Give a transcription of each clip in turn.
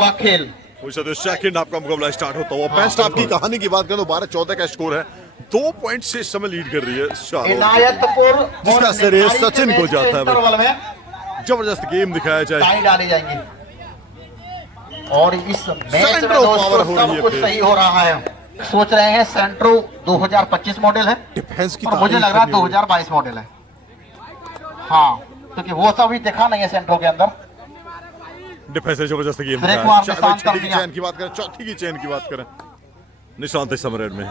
हुआ खेल। Second half का मुकाबला स्टार्ट होता हुआ फर्स्ट हाफ की कहानी की बात करें तो 12-14 का स्कोर है। 2 पॉइंट से इस समय लीड कर रही है शाहरुख, इनायतपुर जिसका श्रेय सचिन को जाता है। इंटरवल में जबरदस्त गेम दिखाया जाए, टाई डाली जाएंगी और इस मैच में सेंट्रो पावर हो दोस्तों रही है सब कुछ फिर। सही हो रहा है। सोच रहे हैं सेंट्रो 2025 मॉडल है डिफेंस की और मुझे तारीफ लग रहा है करनी होगी। 2022 मॉडल है। हाँ, क्योंकि वो सब भी देखा नहीं है सेंट्रो के अंदर। डिफेंस से जबरदस्त गेम ब्रेक मार के शांत कर छठी की दिया। चैन की बात करें, चौथी की चैन की बात करें, निशांत इस समय रेड में।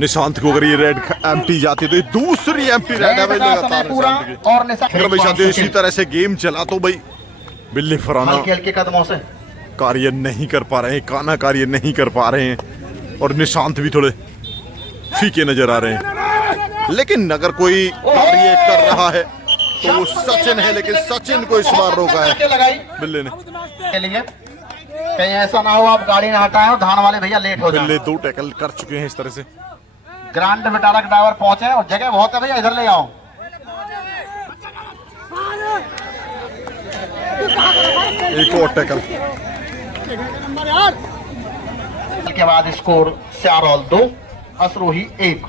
निशांत को अगर ये रेड एम्प्टी जाती तो ये दूसरी एम्प्टी रेड है भाई लगातार निशांत की। और अगर भाई शायद इसी तरह से गेम चला तो भाई बिल्ली फराना खेल के कदमों से कार्य नहीं कर पा रहे हैं, काना कार्य नहीं कर पा रहे हैं और निशांत भी थोड़े फीके नजर आ रहे हैं। लेकिन अगर कोई कार्य कर रहा है तो वो सचिन है, लेकिन सचिन को इस बार रोका है बिल्ली ने। के लिए कहीं ऐसा ना हो आप गाड़ी ना हटाएं और धान वाले भैया लेट हो जाए। बिल्ली 2 टैकल कर चुके हैं इस तरह से। ग्रांड विटारा ड्राइवर पहुंचे और जगह बहुत है भैया, इधर ले आओ। एक और टैकल के बाद स्कोर स्यारोल 2 असरोही 1।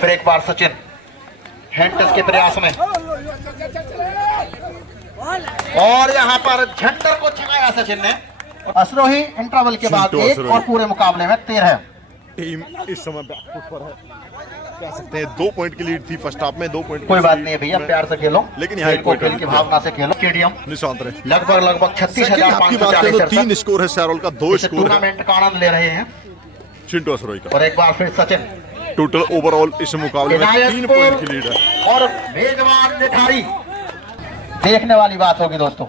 फिर एक बार सचिन हैंडटच के प्रयास में और यहां पर झंटर को छकाया सचिन ने। असरोही इंटरवल के बाद 1 और पूरे मुकाबले में 13। टीम इस समय बैकफुट पर है, कह सकते हैं। 2 पॉइंट की लीड थी फर्स्ट हाफ में, 2 पॉइंट कोई बात नहीं है भैया, प्यार से खेलो, लेकिन यहाँ खेल खेल की भावना से खेलो। स्टेडियम निशांत रहे लगभग 36,540 3 स्कोर है सैरोल का, 2 स्कोर है टूर्नामेंट का आनंद ले रहे हैं। चिंटू असरोही का। और एक बार फिर सचिन टोटल ओवरऑल इस मुकाबले में 3 पॉइंट की लीड है और मेजबान निठारी। देखने वाली बात होगी दोस्तों।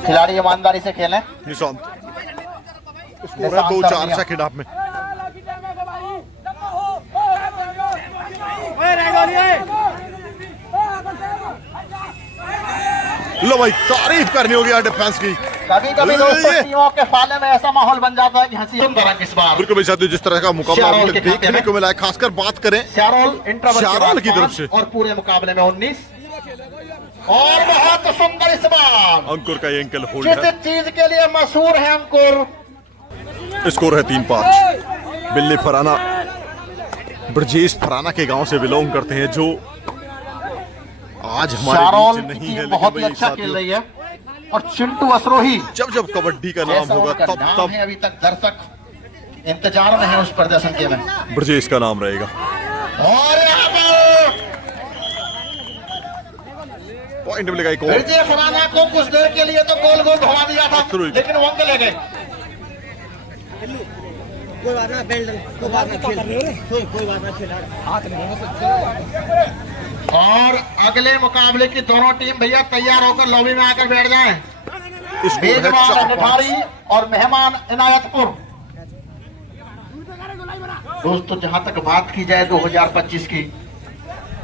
खिलाड़ी ईमानदारी से खेलें। निशांत स्कोर है 2-4 सेकंड हाफ में। लो भाई, तारीफ करनी होगी यार डिफेंस की। कभी कभी दोस्तों टीमों के फाले में ऐसा माहौल बन जाता है कि हंसी इस बार बिल्कुल भाई साथियों, जिस तरह का मुकाबला देखने को मिला है, खासकर बात करें स्यारोल इंटरवल की तरफ से और पूरे मुकाबले में 19 और बहुत सुंदर इस बार अंकुर का ये एंकल होल्ड जिस है। चीज के लिए मशहूर है अंकुर। स्कोर है 3-5। बिल्ली फराना ब्रजेश फराना के गांव से बिलोंग करते हैं, जो आज हमारे बीच नहीं है, बहुत ही लेकिन अच्छा खेल रही है। और चिंटू असरोही जब जब कबड्डी का नाम होगा तब अभी तक दर्शक इंतजार में है उस प्रदर्शन के में ब्रजेश का नाम रहेगा। और यहाँ पर पॉइंट मिलेगा एक और। विजय फराना को कुछ देर के लिए तो गोल गोल घुमा दिया था, लेकिन वो अंक ले गए। कोई बात ना, कोई बात ना, खेल कोई बात ना, खेल और अगले मुकाबले की दोनों टीम भैया तैयार होकर लॉबी में आकर बैठ जाएं। मेजबान निठारी और मेहमान इनायतपुर। दोस्तों, जहां तक बात की जाए 2025 की,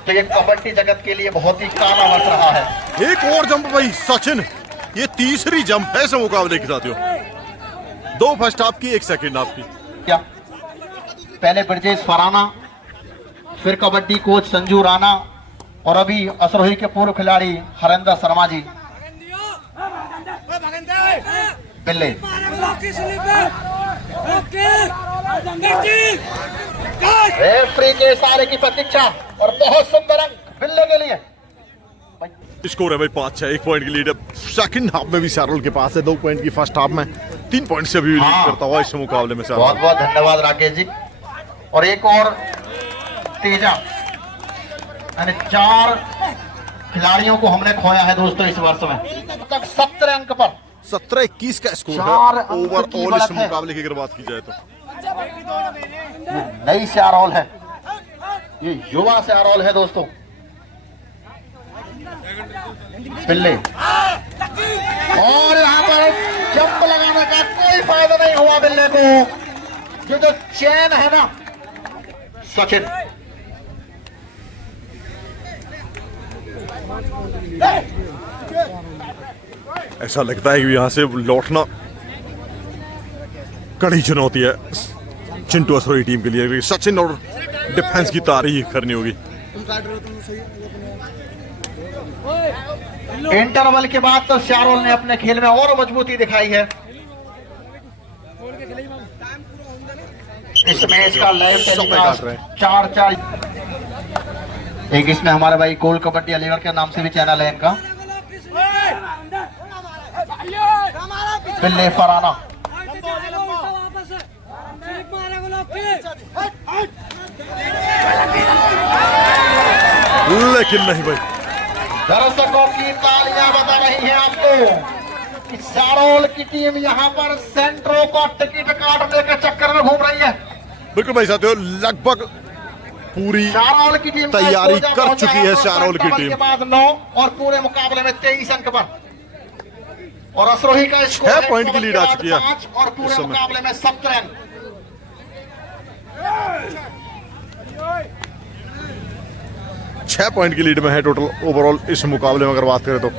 तो ये कबड्डी जगत के लिए बहुत ही काला वर्ष रहा है। एक और जंप भाई सचिन, ये तीसरी जंप है इस मुकाबले के साथियों। 2 फर्स्ट हाफ की, 1 सेकंड हाफ की। क्या पहले ब्रजेश फराना, फिर कबड्डी कोच संजू राणा और अभी असरोही के पूर्व खिलाड़ी हरेंद्र शर्मा जी। बिल्ले रेफरी के इशारे की प्रतीक्षा और बहुत सुंदर अंक बिल्ले के लिए। स्कोर है भाई 5-6, 1 पॉइंट की लीड है। सेकंड हाफ में भी सैरोल के पास है 2 पॉइंट की, फर्स्ट हाफ में 3 पॉइंट से भी लीड करता हुआ इस मुकाबले में सैरोल। बहुत बहुत धन्यवाद राकेश जी। और एक और तेजा, यानी 4 खिलाड़ियों को हमने खोया है दोस्तों इस वर्ष में। तक 17 अंक पर 17-21 का स्कोर है 4 अंक की ओवरऑल बढ़त इस है। मुकाबले की अगर बात की जाए तो। नई स्यारोल है, ये युवा स्यारोल है दोस्तों। बिल्ले और यहाँ पर जंप लगाने का कोई फायदा नहीं हुआ बिल्ले को। ये जो चैन है ना सचिन। ऐसा लगता है कि यहाँ से लौटना कड़ी चुनौती है चिंटू असरोही टीम के लिए। सचिन और डिफेंस की तारीफ करनी होगी। इंटरवल के बाद तो शारोल ने अपने खेल में और मजबूती दिखाई है। इस मैच का लाइव टेलीकास्ट 4-4। एक इसमें हमारे भाई गोल कबड्डी अलीगढ़ के नाम से भी चैनल है इनका। बिल्ले फराना लेकिन नहीं भाई, दर्शकों की तालियां बता रही हैं आपको कि शारोल की टीम यहां पर सेंट्रो का टिकट काटने के चक्कर में घूम रही है। बिल्कुल भाई साथियों, लगभग पूरी शारोल की टीम तैयारी कर चुकी है। शारोल की टीम के बाद 9 और पूरे मुकाबले में 23 अंक पर, और असरोही का स्कोर 6 पॉइंट की लीड आ चुकी है 5 और पूरे मुकाबले में 17 अंक। 6 पॉइंट की लीड में है टोटल ओवरऑल इस मुकाबले में अगर बात करें तो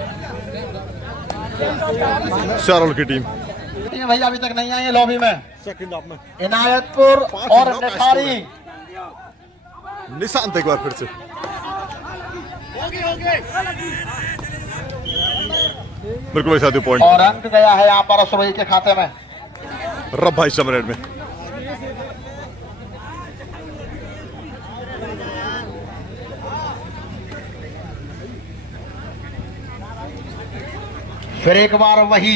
शारोल की टीम। भैया अभी तक नहीं आई है लॉबी में। सेकंड हाफ में इनायतपुर और निठारी। निशांत एक बार फिर से बिल्कुल भाई साथियों, पॉइंट और अंक गया है यहाँ पर असरोही के खाते में। रब भाई समरेड में फिर एक बार वही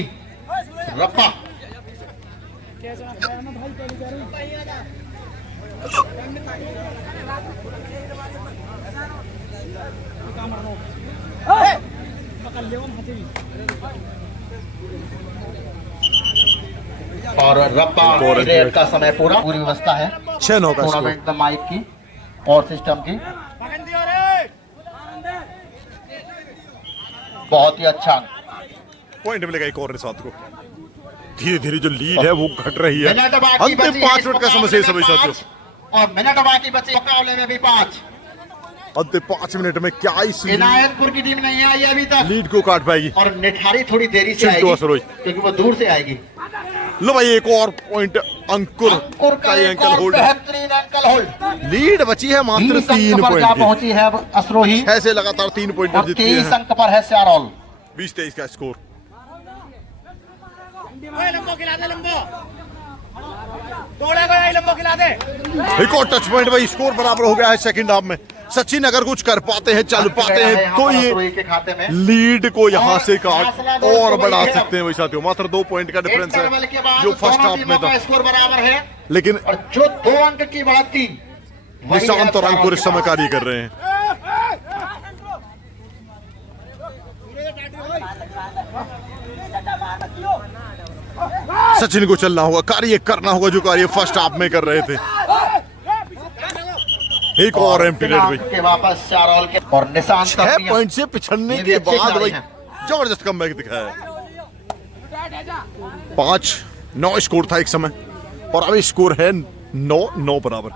रप्पा। और रप्पा रेड का समय पूरा, पूरी व्यवस्था है 6-9 का स्कोर। टूर्नामेंट में माइक की और सिस्टम की। बहुत ही अच्छा पॉइंट मिलेगा एक और निशांत को। धीरे धीरे जो लीड है वो घट रही है। मिनट बाकी अंतिम बची 5 है मिनट का समय शेष है भाई साथियों। और मिनट बाकी बचे मुकाबले में भी 5। अंतिम 5 मिनट में क्या इस इनायतपुर की टीम नहीं आई अभी तक, लीड को काट पाएगी। और निठारी थोड़ी देरी से चिंटू आएगी असरोही। क्योंकि वो दूर से आएगी। लो भाई एक और पॉइंट अंकुर का एक एंकल और होल्ड। बेहतरीन एंकल होल्ड। लीड बची है मात्र 30 3 अंक पर जा पॉइंट की। पहुंची है अब असरोही, 6 से लगातार 3 पॉइंट और जीतती 23 है। अंक पर है शारोल। 20-23 का स्कोर। एक और टच पॉइंट भाई, स्कोर बराबर हो गया है सेकंड हाफ में। सचिन अगर कुछ कर पाते हैं, चल पाते हैं तो ये असरोही के खाते में लीड को यहाँ से काट फासला और दोस्तों बढ़ा वही है। सकते हैं भाई साथियों। मात्र 2 पॉइंट का डिफरेंस इंटरवल के है बाद जो फर्स्ट दोनों हाफ में टीमों था। का स्कोर बराबर है, लेकिन और जो 2 अंक की बढ़ती वही निशांत है और अंकुर इस शारोल समय के कार्य कर रहे हैं। सचिन को चलना होगा, कार्य करना होगा जो कार्य फर्स्ट हाफ में कर रहे थे। एक और एम्प्टी नेट भाई। के वापस शारोल के, और निशांत 6 पॉइंट से पिछड़ने ये भी के अच्छे बाद खिलाड़ी भाई हैं। जबरदस्त कमबैक दिखाया है। 5-9 स्कोर था एक समय, और अभी स्कोर है 9-9 बराबर।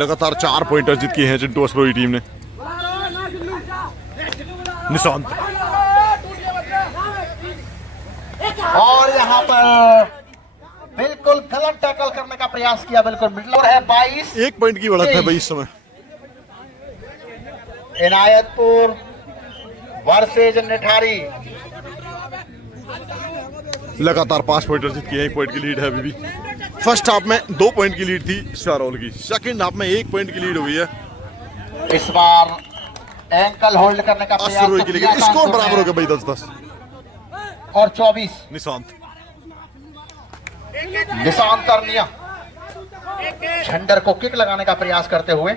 लगातार 4 पॉइंटर जीत किए हैं चिंटू असरोही टीम ने। निशांत और यहाँ पर बिल्कुल गलत टैकल करने का प्रयास किया, बिल्कुल मिडल है 22। 1 पॉइंट की बढ़त है भाई इस समय। इनायतपुर वर्सेज निठारी। लगातार 5 पॉइंटर जीत किए हैं, 1 पॉइंट की लीड है अभी भी। फर्स्ट हाफ में 2 पॉइंट की लीड थी शारोल की, सेकंड हाफ में 1 पॉइंट की लीड हुई है इस बार एंकल होल्ड करने का प्रयास असरोही तो की। किया लेकिन स्कोर कानपुर बराबर ने, हो गया भाई 10-10। और 24 निशांत निशांत तरनिया झंडर को किक लगाने का प्रयास करते हुए,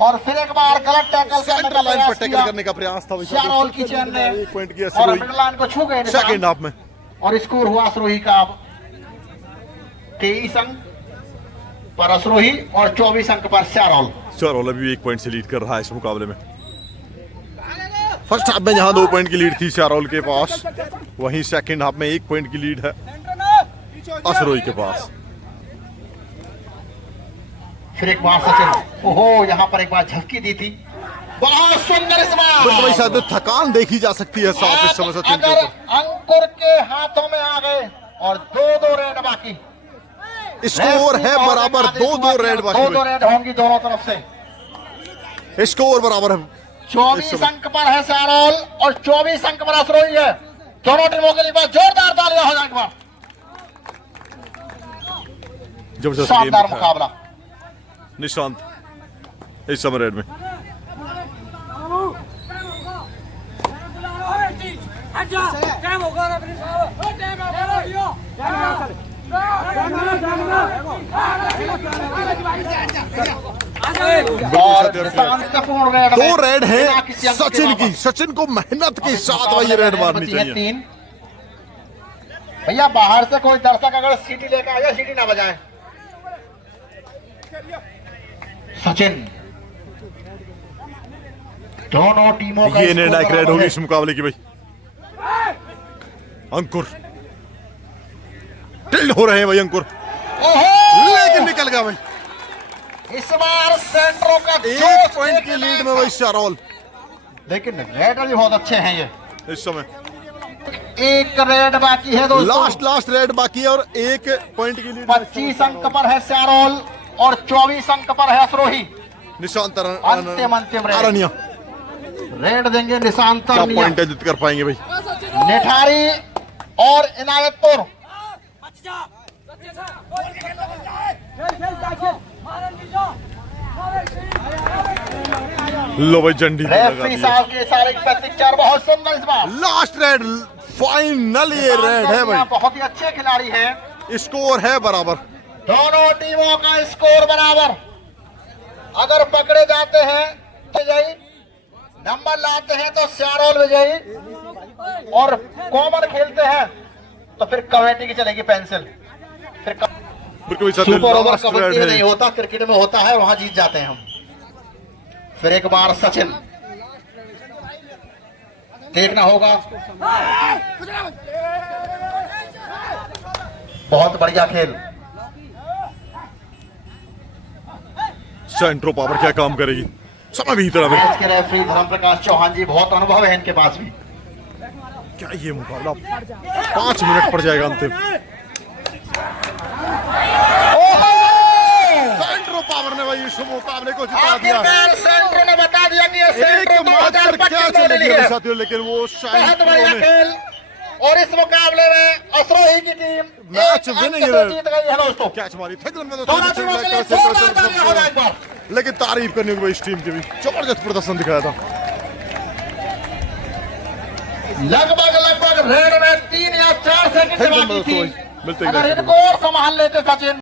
और फिर एक बार गलत टैकल करने सेंटर का लाइन पर प्रयास टैकल किया करने का प्रयास था भाई शारोल की चैन ने, 1 पॉइंट की और असरोही मिडल लाइन को छू गए सेकंड निशांत, हाफ में। और स्कोर हुआ असरोही का 23 अंक पर असरोही और 24 अंक पर शारोल। शारोल अभी 1 पॉइंट से लीड कर रहा है इस मुकाबले में। फर्स्ट हाफ में जहां 2 पॉइंट की लीड थी शारोल के पास, वहीं सेकंड हाफ में 1 पॉइंट की लीड है असरोही के पास। फिर एक बार सचिन, ओहो यहाँ पर एक बार झपकी दी थी, बहुत सुंदर इस बार। तो भाई शायद थकान देखी जा सकती है साफ इस समय सचिन के अगर ऊपर। अंकुर के हाथों में आ गए और 2-2 रेड बाकी, स्कोर है बराबर, 2-2 रेड बाकी 2-2 रेड होंगी दोनों तरफ से। भाई। स्कोर बराबर है। 24 अंक पर है सैरोल और 24 अंक पर असरोही है। दोनों टीमों के लिए बहुत जोरदार तालियां हो जाएंगे। जबरदस्त शानदार गेम मुकाबला। निशांत इस समय रेड में। दो रेड है सचिन की। सचिन को मेहनत के साथ भाई ये रेड मारनी चाहिए। 3 भैया, बाहर से कोई दर्शक अगर सीटी लेकर आ जाए, सीटी ना बजाए। सचिन, दोनों टीमों का ये निर्णायक रेड होगी इस मुकाबले की भाई। अंकुर टिल्ड हो रहे हैं भाई अंकुर, लेकिन निकल गया भाई। इस बार सेंटरों का 1 पॉइंट की लीड में भाई शारोल। लेकिन रेड भी बहुत अच्छे हैं ये। इस समय एक रेड बाकी है दोस्तों। लास्ट रेड बाकी है और 1 पॉइंट की लीड। 25 अंक पर है सैरोल और 24 अंक पर है असरोही। निशांत अंतिम रेड। अरनिया रेड देंगे निशांत क्या पॉइंट है जित कर पाएंगे भाई। निठारी और इनायतपुर। लो भाई झंडी रेफरी साहब के इशारे पे 4 बहुत सुंदर इस बार। लास्ट रेड, फाइनल ये रेड है भाई। बहुत ही अच्छे खिलाड़ी हैं। स्कोर है बराबर, दोनों टीमों का स्कोर बराबर। अगर पकड़े जाते हैं तो विजयी, नंबर लाते हैं तो सैरोल विजयी, और कॉमन खेलते हैं तो फिर कमेटी की चलेगी पेंसिल। फिर सुपर ओवर कबड्डी में नहीं होता, क्रिकेट में होता है, वहां जीत जाते हैं हम। फिर एक बार सचिन, देखना होगा। बहुत बढ़िया खेल। सेंट्रो पावर क्या काम करेगी, समय भी तरह मैच के रेफरी धर्म प्रकाश चौहान जी, बहुत अनुभव है इनके पास भी। क्या ये मुकाबला 5 मिनट पड़ जाएगा अंतिम। सेंट्रो पावर ने भाई इस मुकाबले को जिता दिया। सेंट्रो ने बता दिया कि ये सेंट्रो क्या चलेगी साथियों, लेकिन वो शायद खेल। और इस मुकाबले में असरोही की टीम मैच विनिंग जीत गई है दोस्तों। कैच मारी थी एक बार। लेकिन तारीफ करने को इस टीम की भी जबरदस्त प्रदर्शन दिखाया था। लगभग रेड में 3 या 4 सेकंड बाकी थी। मिलते अगर इनको और संभाल लेते सचिन